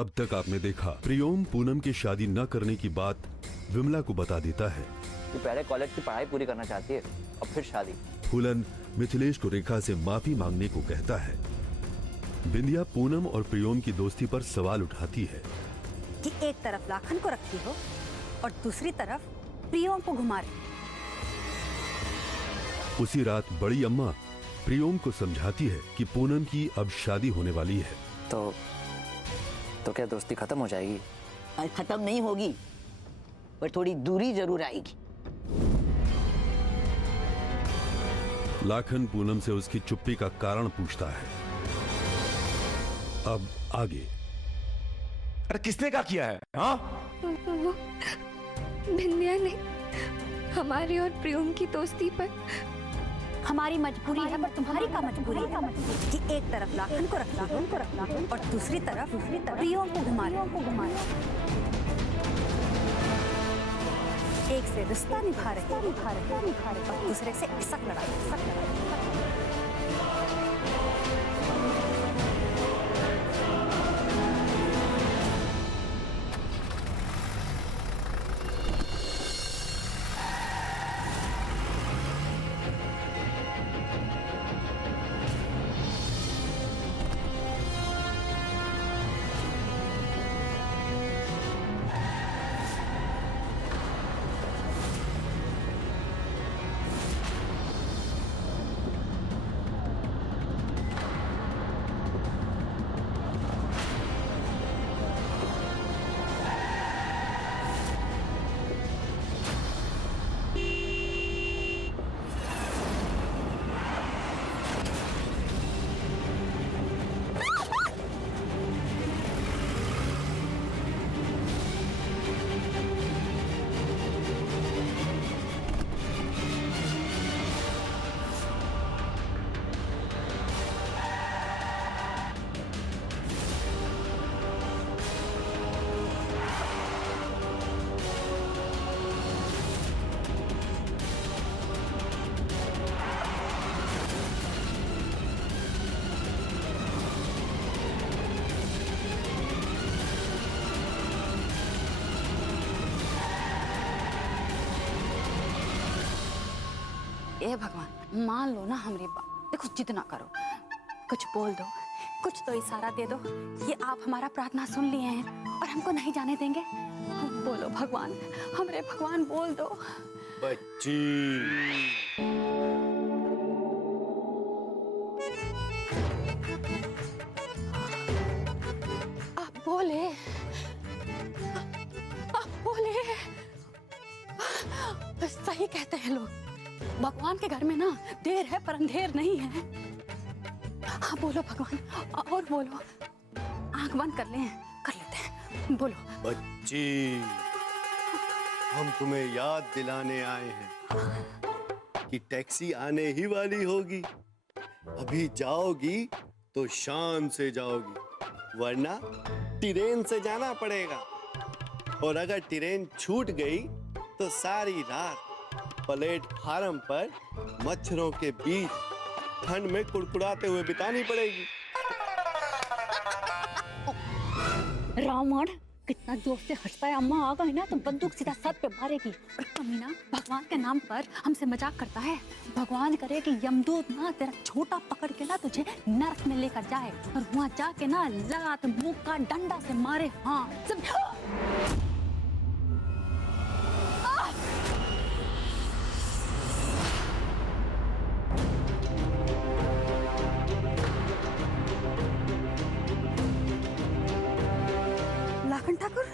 अब तक आपने देखा, प्रियोम पूनम की शादी न करने की बात विमला को बता देता है। कि पहले कॉलेज की पढ़ाई पूरी करना चाहती है और फिर शादी। फूलन मिथिलेश को रेखा से माफी मांगने को कहता है। बिंदिया पूनम और प्रियोम की दोस्ती पर सवाल उठाती है कि एक तरफ लाखन को रखती हो और दूसरी तरफ प्रियोम को घुमा रही। उसी रात बड़ी अम्मा प्रियोम को समझाती है कि पूनम की अब शादी होने वाली है। तो क्या दोस्ती खत्म हो जाएगी? खत्म नहीं होगी, पर थोड़ी दूरी जरूर आएगी। लाखन पूनम से उसकी चुप्पी का कारण पूछता है। अब आगे। अरे किसने क्या किया है? हाँ? वो बिंदिया ने हमारी और प्रियोम की दोस्ती पर। हमारी मजबूरी है, पर तुम्हारी का मजबूरी है कि एक तरफ लाखन को रखना और दूसरी तरफ प्रियोम को घुमा रहे। एक से रिश्ता निभा रहे और दूसरे से इसक लड़ा रहे। ए भगवान, मान लो ना हमारी बात। देखो जितना करो, कुछ बोल दो, कुछ तो इशारा दे दो। ये आप हमारा प्रार्थना सुन लिए हैं और हमको नहीं जाने देंगे। बोलो भगवान, हमरे भगवान बोल दो। बच्ची, आप बोले, सही कहते हैं लोग, भगवान के घर में ना देर है पर अंधेर नहीं है। हाँ बोलो भगवान, और बोलो। आंख बंद कर लेते हैं, बोलो। बच्ची, हम तुम्हें याद दिलाने आए हैं कि टैक्सी आने ही वाली होगी। अभी जाओगी तो शान से जाओगी, वरना ट्रेन से जाना पड़ेगा। और अगर ट्रेन छूट गई तो सारी रात प्लेटफार्म पर मच्छरों के बीच ठंड में कुड़कुड़ाते हुए बितानी पड़ेगी। रावण कितना जोर से हंसता है। अम्मा आ गई ना तो बंदूक सीधा सर पे मारेगी। और कमीना भगवान के नाम पर हमसे मजाक करता है। भगवान करे कि यमदूत ना तेरा छोटा पकड़ के ना तुझे नरक में लेकर जाए और वहाँ जाके ना लात मुक्का डंडा से मारे। हाँ सब। लाखन ठाकुर,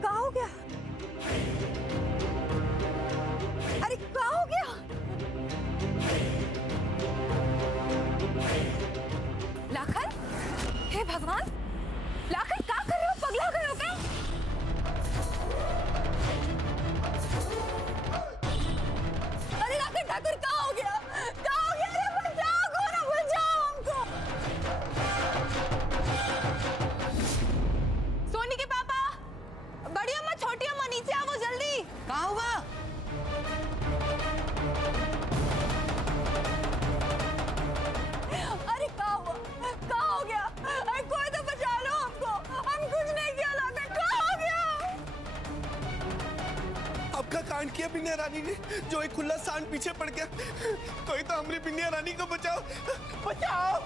क्या हो गया? अरे क्या हो गया? लाखन, हे भगवान, लाखन क्या कर रहे हो? पगला गए हो क्या? अरे लाखन ठाकुर, क्या हो गया? क्या हो गया? अरे बचाओ, घोड़ा बचाओ हमको। सोनी के पापा, बड़ी अम्मा, छोटी अम्मा, नीचे आओ जल्दी। क्या हुआ? अरे क्या हुआ? क्या हो गया? अरे कोई तो बचा लो हमको। का कांड किया बिन्या रानी ने, जो एक खुला सांड पीछे पड़ गया। कोई तो हमारी बिन्या रानी को बचाओ, बचाओ।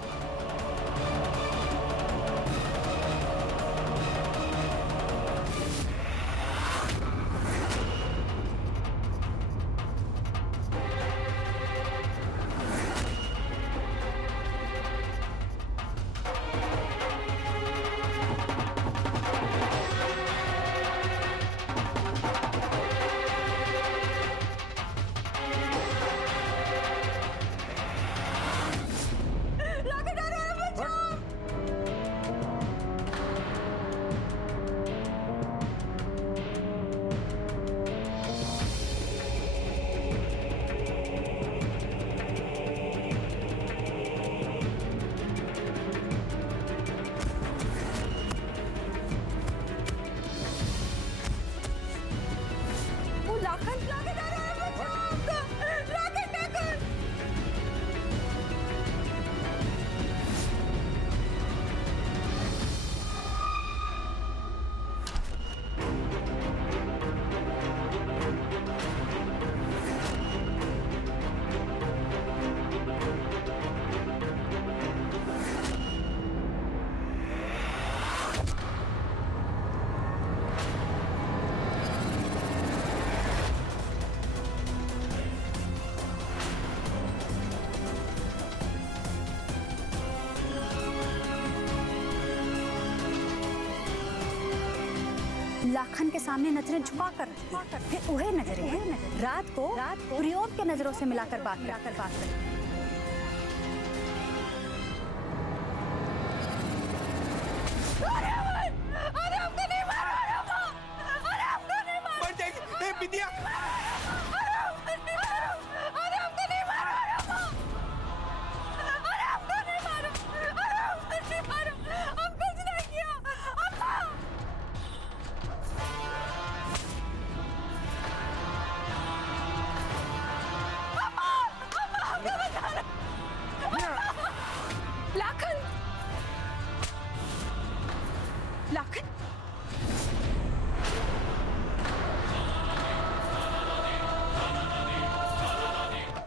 लाखन के सामने नजरें झुकाकर फिर वही नजरें रात को प्रियोम के नजरों से मिलाकर बात कर। लाखन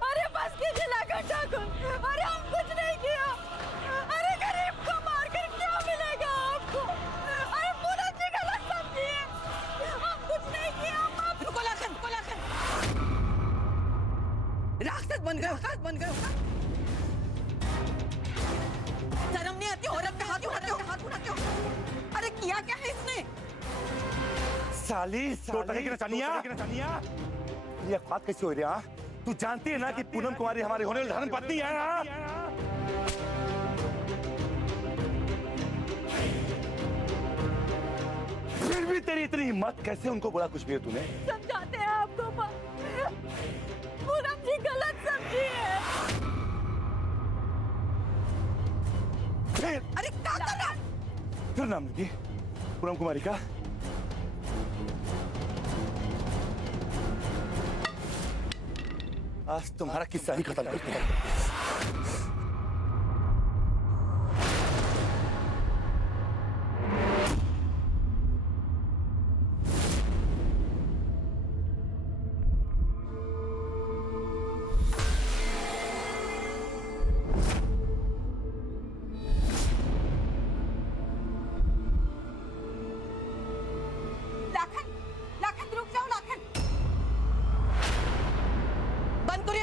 अरे बस कीजिए लाखन ठाकुर, अरे हम कुछ नहीं किया। अरे गरीब को मारकर क्या मिलेगा आपको? अरे पूरा जी गलत समझिए, हम कुछ नहीं किया। रुको लाखन, राक्षस बन गए। शर्म नहीं आती? औरत पे हाथ उठाते हो। अरे किया क्या है इसने? साली टोटली की नचानिया, ये बात कैसे हो रही है? तू जानती है ना कि पूनम कुमारी हमारी होने वाली धर्म पत्नी है ना? फिर भी तेरी इतनी हिम्मत कैसे उनको बोला कुछ भी है तूने? समझाते हैं आपको, पूनम जी गलत समझी है। फिर अरे क्या कर रहा है? फिर नाम लिखी पूनम कुमारी का। आज तुम्हारा किस्सा ही खत्म करते हैं।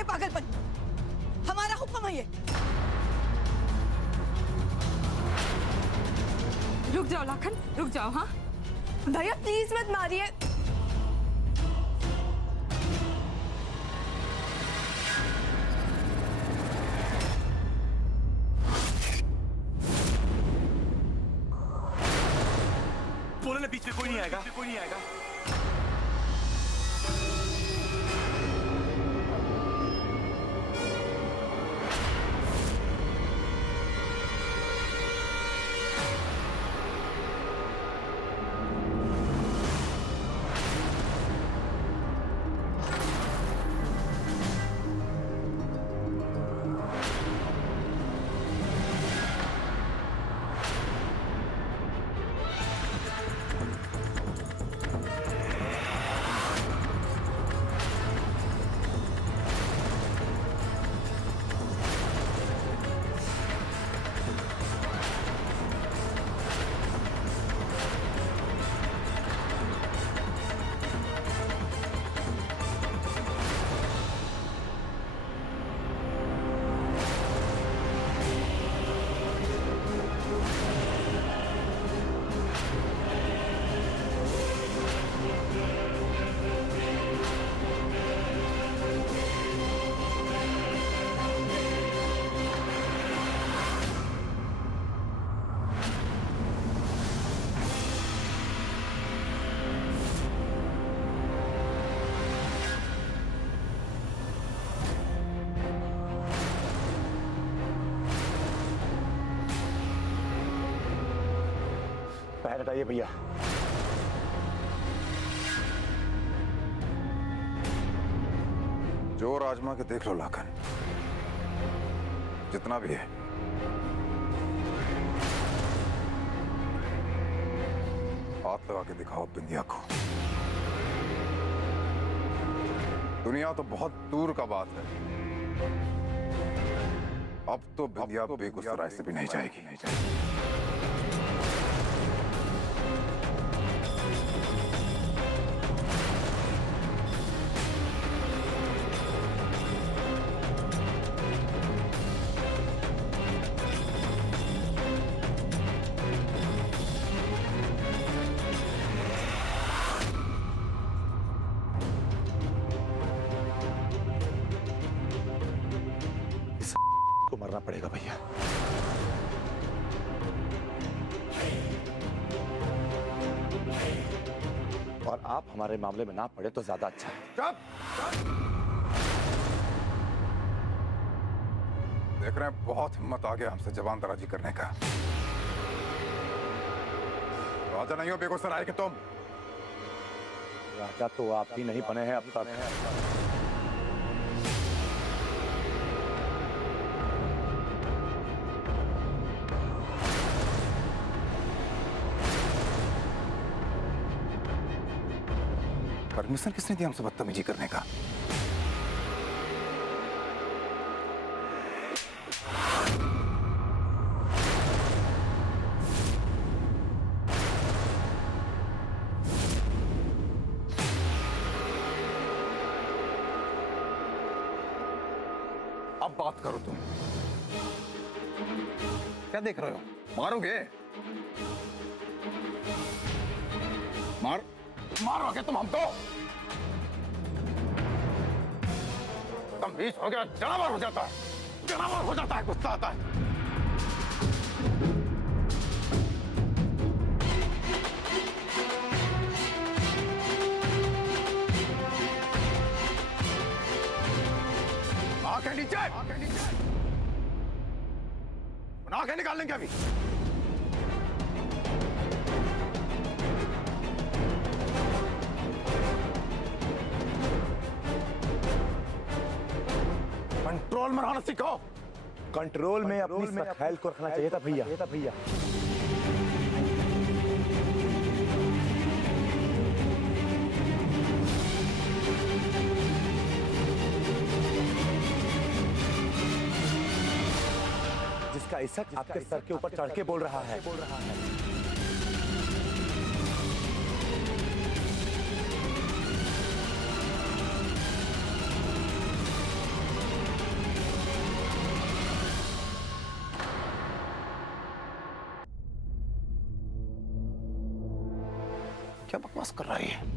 पागलपन, हमारा हुक्म है ये। रुक जाओ लाखन, रुक जाओ। हाँ भैया प्लीज मत मारिए। बोलने बीच में कोई नहीं आएगा। पैर हटाइए भैया। जोर आजमा के देख लो लाखन, जितना भी है। हाथ लगा के दिखाओ बिंदिया को। दुनिया तो बहुत दूर का बात है, अब तो बिंदिया बेगूसराय से भी नहीं जाएगी। को मरना पड़ेगा भैया। और आप हमारे मामले में ना पड़े तो ज्यादा अच्छा है। चुप! देख रहे हैं बहुत हिम्मत आ गया हमसे जबान दराजी करने का। राजा नहीं हो बेगूसराय के तुम। राजा तो आप ही नहीं बने हैं अब तक। परमिशन किसने दिया हमसे बदतमीजी करने का? अब बात करो तुम। क्या देख रहे हो? मारोगे? मारोगे तुम हमको? तमीज हो गया, जानवर हो जाता है, जानवर हो जाता है, गुस्सा आता है। आंखें नीचे, आंखें निकाल लेंगे अभी। कंट्रोल में रहना सीखो। कंट्रोल में अपनी ख्याल को रखना चाहिए था भैया। जिसका इशक आपके सर के ऊपर चढ़ के बोल रहा है। क्या बकवास कर रहा है?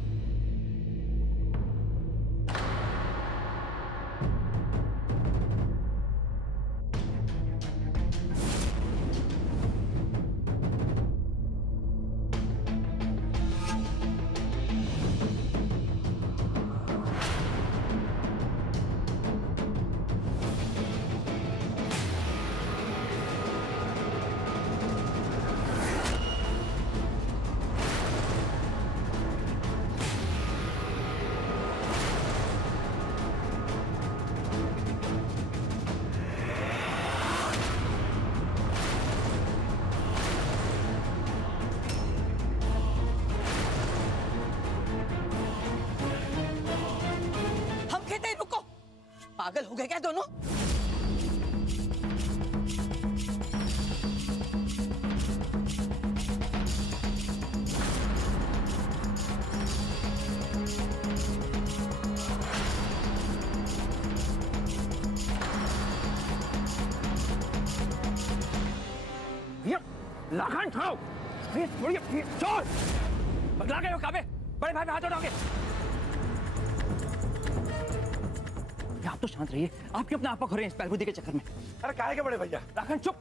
पागल हो गए क्या दोनों? लाखन छोड़ो, छोड़, बदला गए हो काबे, बड़े भाई पे हाथ उठाओगे। आप तो शांत रहिए, आप क्यों अपना आपा खो रहे हैं इस पैरबुद्धी के चक्कर में? अरे काहे के बड़े भैया? लाखन चुप,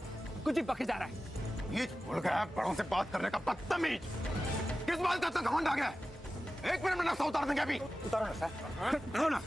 कुछ भी बके जा रहा है। ये भूल गया बड़ों से बात करने का बदतमीज। किस बात का इतना घमंड आ गया? 1 मिनट में नक्शा उतार देंगे अभी। उतारो ना सर। उतारो ना।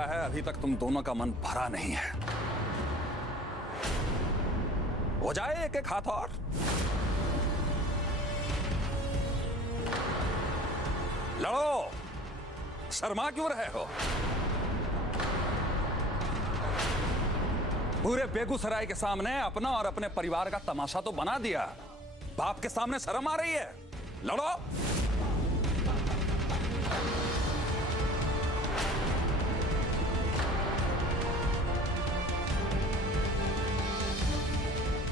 लगता है अभी तक तुम दोनों का मन भरा नहीं है। हो जाए एक एक हाथ और। लड़ो, शर्मा क्यों रहे हो? पूरे बेगूसराय के सामने अपना और अपने परिवार का तमाशा तो बना दिया, बाप के सामने शर्म आ रही है? लड़ो।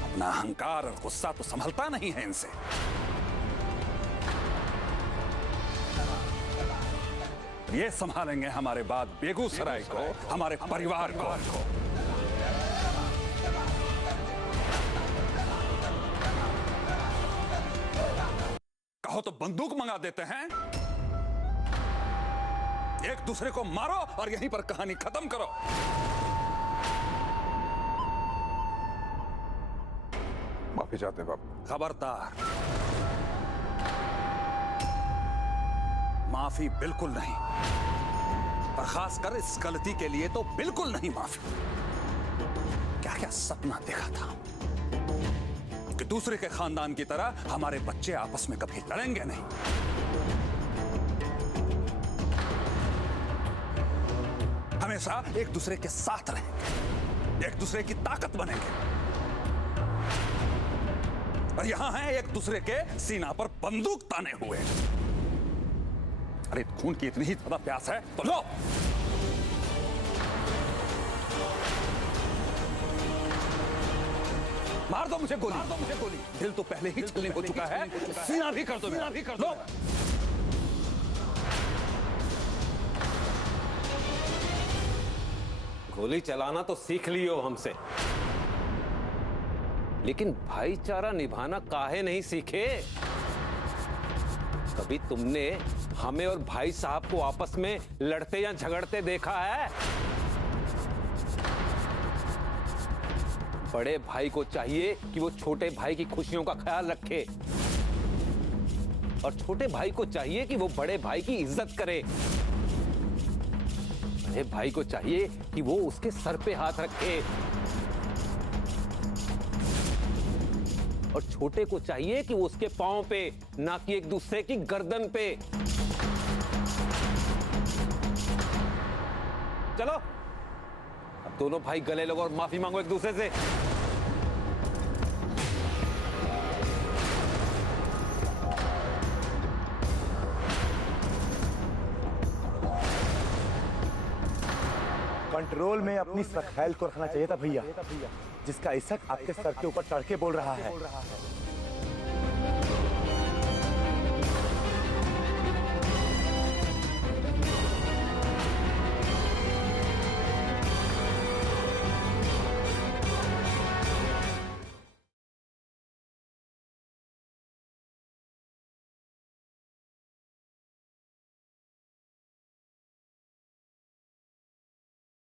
अपना अहंकार और गुस्सा तो संभलता नहीं है इनसे। ये संभालेंगे हमारे बाद बेगूसराय को, हमारे परिवार को। कहो तो बंदूक मंगा देते हैं, एक दूसरे को मारो और यहीं पर कहानी खत्म करो। माफी चाहते हैं बाप। खबरदार, माफी बिल्कुल नहीं, और खासकर इस गलती के लिए तो बिल्कुल नहीं माफी। क्या क्या सपना देखा था कि दूसरे के खानदान की तरह हमारे बच्चे आपस में कभी लड़ेंगे नहीं। हमेशा एक दूसरे के साथ रहेंगे, एक दूसरे की ताकत बनेंगे। और यहां है एक दूसरे के सीना पर बंदूक ताने हुए। अरे खून की इतनी ही ज्यादा प्यास है तो लो। मार दो मुझे गोली, मार दो मुझे गोली। दिल तो पहले ही छलनी हो चुका है, सीना भी कर दो, सीना भी कर दो। गोली चलाना तो सीख लियो हमसे, लेकिन भाईचारा निभाना काहे नहीं सीखे? कभी तुमने हमें और भाई साहब को आपस में लड़ते या झगड़ते देखा है? बड़े भाई को चाहिए कि वो छोटे भाई की खुशियों का ख्याल रखे, और छोटे भाई को चाहिए कि वो बड़े भाई की इज्जत करे। बड़े भाई को चाहिए कि वो उसके सर पे हाथ रखे, और छोटे को चाहिए कि वो उसके पांव पे, ना कि एक दूसरे की गर्दन पे। चलो अब दोनों भाई गले लगो और माफी मांगो एक दूसरे से। कंट्रोल में अपनी सखैल को रखना चाहिए था भैया, जिसका इशक आपके सर के ऊपर चढ़ के बोल रहा है।